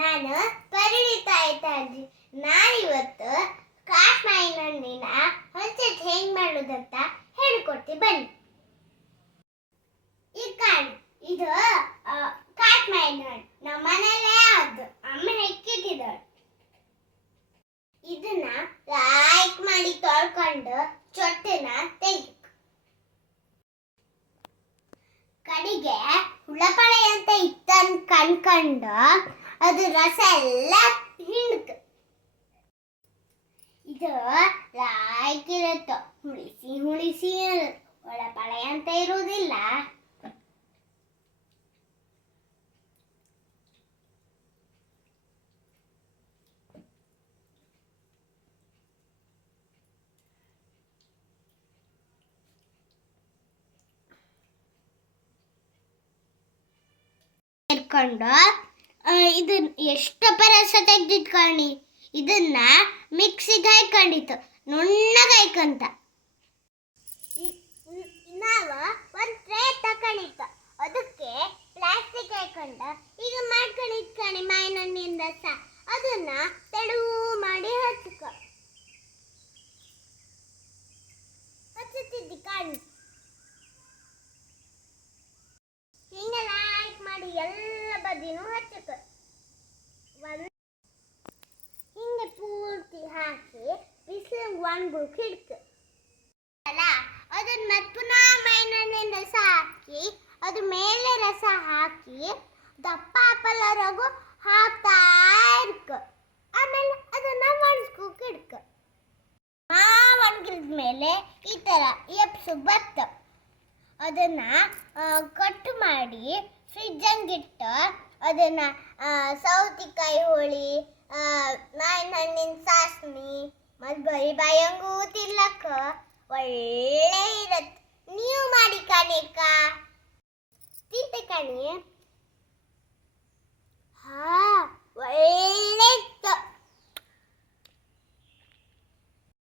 ನಾನು ಪರಿಣಿತಾ ಆಯ್ತಾಳ್ರಿ. ನಾನಿವತ್ತು ಕಾಟ್ ಮಾವಿನ ಹಣ್ಣಿನ ಹಂಚಟ್ ಹೆಂಗ್ ಮಾಡೋದಂತ ಹೇಳ್ಕೊಡ್ತೀನಿ ಬನ್ನಿ. ಈಗ ಕಾಣಿ, ಇದು ಕಾಟ್ ಮಾವಿನ ಹಣ್ಣು ನಮ್ಮ ಮನೆಯಲ್ಲೇ ಅದು ಅಮ್ಮ ಹೆಕ್ಕಿಟ್ಟಿದ್ದಾಳೆ. ಇದನ್ನ ಲೈಕ್ ಮಾಡಿ ತೊಳ್ಕೊಂಡು ಚೊಟ್ಟನ ತೆಗಿ. ಕಡಿಗೆ ಹುಳಪಳೆ ಅಂತ ಇತ್ತನ್ ಕಣ್ಕಂಡು ಅದು ರಸ ಎಲ್ಲ ಹಿಂಡ್ಕ. ಇದು ಲಾಯ್ಕ್ ಇರುತ್ತೋ, ಹುಳಿಸಿ ಹುಳಿಸಿ ಹುಳಪಳೆ ಅಂತ ಇರುವುದಿಲ್ಲ. ಇದು ಎಷ್ಟಪ್ಪ ರಸ ತೆಗೆದಿಟ್ಕೊಳ್ಳಿ. ಇದನ್ನ ಮಿಕ್ಸಿಗೆ ಹಾಕೊಂಡಿತ್ತು, ನುಣ್ಣಗೆ ಹಾಕಂತ. ನಾವು ಒಂದು ಟ್ರೇ ತಕೊಂಡಿತ್ತು, ಅದಕ್ಕೆ ಪ್ಲಾಸ್ಟಿಕ್ ಹಾಕೊಂಡ ಈಗ ಮಾಡ್ಕೊಂಡು ಇಟ್ಕೊಳ್ಳಿ ಮಾವಿನ ಹಣ್ಣಿನ ರಸ. ಅದನ್ನ ತೆಳುವು ಮಾಡಿ ಹಚ್ಚುತ್ತಿದ್ದಿ ಕಾಣಿ. ಹಿಂಗೆ ಲೈಕ್ ಮಾಡಿ ಎಲ್ಲ ಬದಿನೂ ಹಚ್ಚಕ. ಹಿಂಗೆ ಪೂರ್ತಿ ಹಾಕಿ ಬಿಸಿಲಿಗೆ ಒಣಗೋಕ್ ಹಿಡ್ಕ ಅಲ್ಲ. ಅದನ್ನ ಮತ್ತೆ ಪುನಃ ಮಾವಿನ ಹಣ್ಣಿನ ರಸ ಹಾಕಿ ಅದ್ರ ಮೇಲೆ ರಸ ಹಾಕಿ ದಪ್ಪ ಆಪಲವರೆಗೂ ಹಾಕ್ತಾ ಇರ್ಕ. ಆಮೇಲೆ ಅದನ್ನ ಒಣಸ್ಕೋಕ್ ಹಿಡ್ಕ. ಒಣಗಿದ್ಮೇಲೆ ಈ ಥರ ಎಪ್ಸು ಭತ್ತ ಅದನ್ನ ಕಟ್ ಮಾಡಿ ಫ್ರಿಜ್ಜಂಗಿಟ್ಟು ಅದನ್ನ ಸೌತೆಕಾಯಿ ಹೋಳಿ, ಮಾವಿನ ಹಣ್ಣಿನ ಸಾಸ್ನಿ ಮತ್ತು ಬರಿ ಬಾಯಂಗೂ ತಿನ್ಲಕ್ಕ ಒಳ್ಳೆ ಇರತ್ತೆ. ನೀವು ಮಾಡಿ ಕಾಣಿಕ ತಿಂತೆ ಕಾಣಿ.